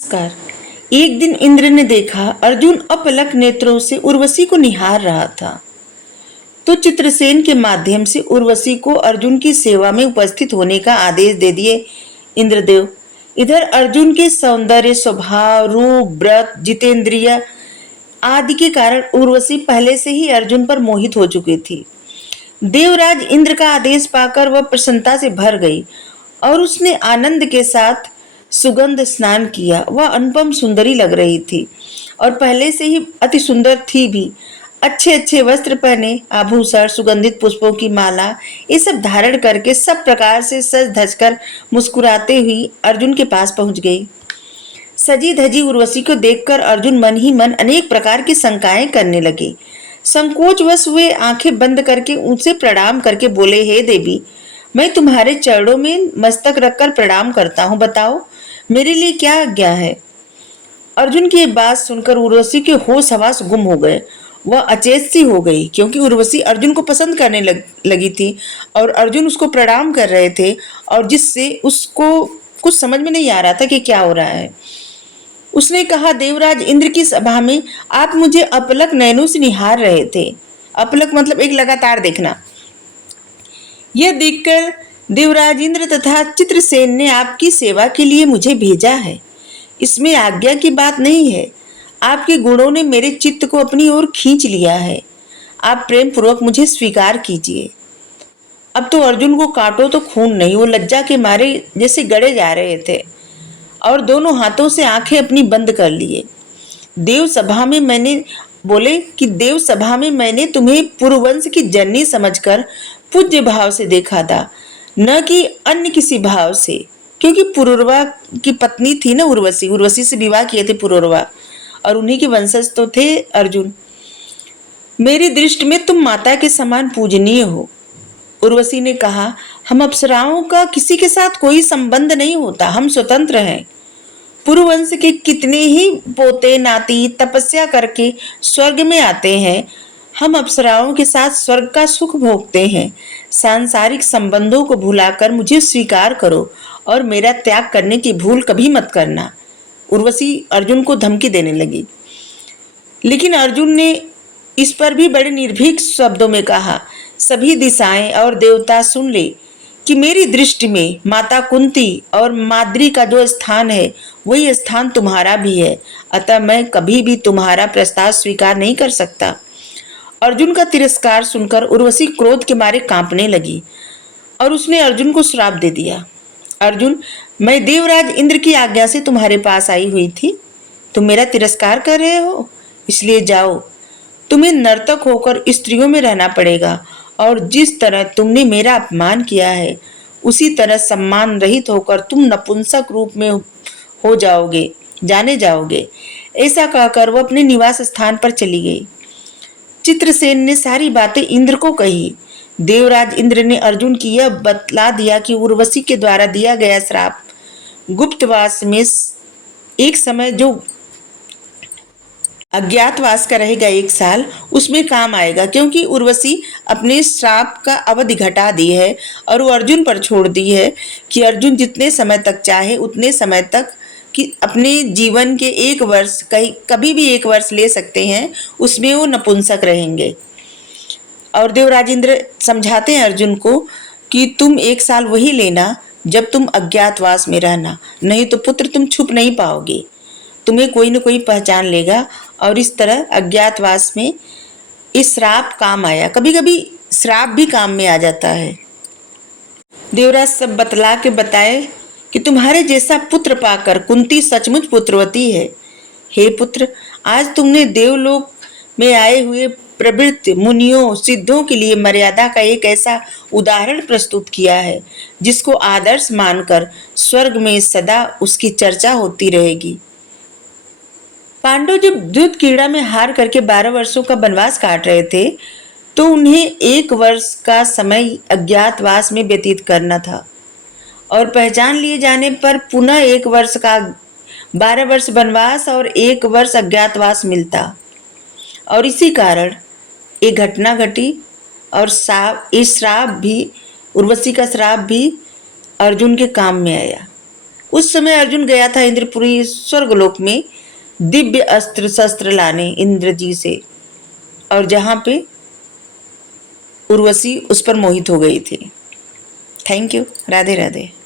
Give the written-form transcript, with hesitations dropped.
नमस्कार। एक दिन इंद्र ने देखा अर्जुन अपलक नेत्रों से उर्वशी को निहार रहा था। तो चित्रसेन के माध्यम से उर्वशी को अर्जुन की सेवा में उपस्थित होने का आदेश दे दिए इंद्रदेव। इधर अर्जुन के सौंदर्य, स्वभाव, रूप, व्रत, जितेंद्रिय आदि के कारण उर्वशी पहले से ही अर्जुन पर मोहित हो चुकी थी। देवराज इंद्र का आदेश पाकर वह प्रसन्नता से भर गई और उसने आनंद के साथ सुगंध स्नान किया। वह अनुपम सुंदरी लग रही थी और पहले से ही अति सुंदर थी भी। अच्छे अच्छे वस्त्र पहने, आभूषण, सुगंधित पुष्पों की माला, ये सब धारण करके सब प्रकार से सज धज कर मुस्कुराते हुई अर्जुन के पास पहुंच गई। सजी धजी उर्वशी को देखकर अर्जुन मन ही मन अनेक प्रकार की शंकाएं करने लगे। संकोचवश वे आंखें बंद करके उनसे प्रणाम करके बोले, हे देवी, मैं तुम्हारे चरणों में मस्तक रखकर प्रणाम करता हूँ, बताओ मेरे लिए क्या आज्ञा है। अर्जुन की बात सुनकर उर्वशी के होश हवास गुम हो गए। वह अचेत सी हो गई क्योंकि उर्वशी अर्जुन को पसंद करने लगी थी और अर्जुन उसको प्रणाम कर रहे थे और जिससे उसको कुछ समझ में नहीं आ रहा था कि क्या हो रहा है। उसने कहा, देवराज इंद्र की सभा में आप मुझे अपलक नयनों से निहार रहे थे। अपलक मतलब एक लगातार देखना। यह देखकर देवराज इंद्र तथा चित्रसेन ने आपकी सेवा के लिए मुझे भेजा है। इसमें आज्ञा की बात नहीं है। आपके गुणों ने मेरे चित्त को अपनी ओर खींच लिया है। आप प्रेम पूर्वक मुझे स्वीकार कीजिए। अब तो अर्जुन को काटो तो खून नहीं, वो लज्जा के मारे जैसे गड़े जा रहे थे और दोनों हाथों से आंखें अपनी बंद कर लिए। देव सभा में मैंने तुम्हें पुरुवंश की जननी समझकर पूज्य भाव से देखा था, न कि अन्य किसी भाव से। क्योंकि पुरुरवा की पत्नी थी ना उर्वशी से विवाह किए थे पुरुरवा और उन्हीं के वंशज तो थे अर्जुन। मेरी दृष्टि में तुम माता के समान पूजनीय हो। उर्वशी ने कहा, हम अप्सराओं का किसी के साथ कोई संबंध नहीं होता, हम स्वतंत्र हैं। पुरुवंश के कितने ही पोते नाती तपस्या करके स्वर्ग में आते हैं। हम अप्सराओं के साथ स्वर्ग का सुख भोगते हैं। सांसारिक संबंधों को भुलाकर मुझे स्वीकार करो और मेरा त्याग करने की भूल कभी मत करना। उर्वशी अर्जुन को धमकी देने लगी, लेकिन अर्जुन ने इस पर भी बड़े निर्भीक शब्दों में कहा, सभी दिशाएं और देवता सुन ले कि मेरी दृष्टि में माता कुंती और माद्री का जो स्थान है वही स्थान तुम्हारा भी है। अतः मैं कभी भी तुम्हारा प्रस्ताव स्वीकार नहीं कर सकता। अर्जुन का तिरस्कार सुनकर उर्वशी क्रोध के मारे कांपने लगी और उसने अर्जुन को श्राप दे दिया। अर्जुन, मैं देवराज इंद्र की आज्ञा से तुम्हारे पास आई हुई थी। तुम मेरा तिरस्कार कर रहे हो, इसलिए जाओ। तुम्हें नर्तक होकर स्त्रियों में रहना पड़ेगा और जिस तरह तुमने मेरा अपमान किया है उसी तरह सम्मान रहित होकर तुम नपुंसक रूप में जाने जाओगे। ऐसा कहकर वह अपने निवास स्थान पर चली गई। चित्रसेन ने सारी बातें इंद्र को कही। देवराज इंद्र ने अर्जुन की यह बतला दिया कि उर्वशी के द्वारा दिया गया श्राप गुप्तवास में एक समय जो अज्ञातवास का रहेगा 1 साल, उसमें काम आएगा। क्योंकि उर्वशी अपने श्राप का अवधि घटा दी है और वो अर्जुन पर छोड़ दी है कि अर्जुन जितने समय तक चाहे उतने समय तक कि अपने जीवन के 1 वर्ष कभी भी 1 वर्ष ले सकते हैं, उसमें वो नपुंसक रहेंगे। और देवराज इंद्र समझाते हैं अर्जुन को कि तुम 1 साल वही लेना जब तुम अज्ञातवास में रहना, नहीं तो पुत्र तुम छुप नहीं पाओगे, तुम्हें कोई न कोई पहचान लेगा। और इस तरह अज्ञातवास में इस श्राप काम आया। कभी कभी श्राप भी काम में आ जाता है। देवराज सब बतला के बताए कि तुम्हारे जैसा पुत्र पाकर कुंती सचमुच पुत्रवती है। हे पुत्र, आज तुमने देवलोक में आए हुए प्रवृत्त मुनियों सिद्धों के लिए मर्यादा का एक ऐसा उदाहरण प्रस्तुत किया है जिसको आदर्श मानकर स्वर्ग में सदा उसकी चर्चा होती रहेगी। पांडव जब युद्ध क्रीड़ा में हार करके 12 वर्षों का वनवास काट रहे थे तो उन्हें 1 वर्ष का समय अज्ञातवास में व्यतीत करना था और पहचान लिए जाने पर पुनः 1 वर्ष का 12 वर्ष वनवास और 1 वर्ष अज्ञातवास मिलता। और इसी कारण एक घटना घटी और इस श्राप भी, उर्वशी का श्राप भी अर्जुन के काम में आया। उस समय अर्जुन गया था इंद्रपुरी स्वर्गलोक में दिव्य अस्त्र शस्त्र लाने इंद्र जी से, और जहां पे उर्वशी उस पर मोहित हो गई थी। Thank you. राधे राधे।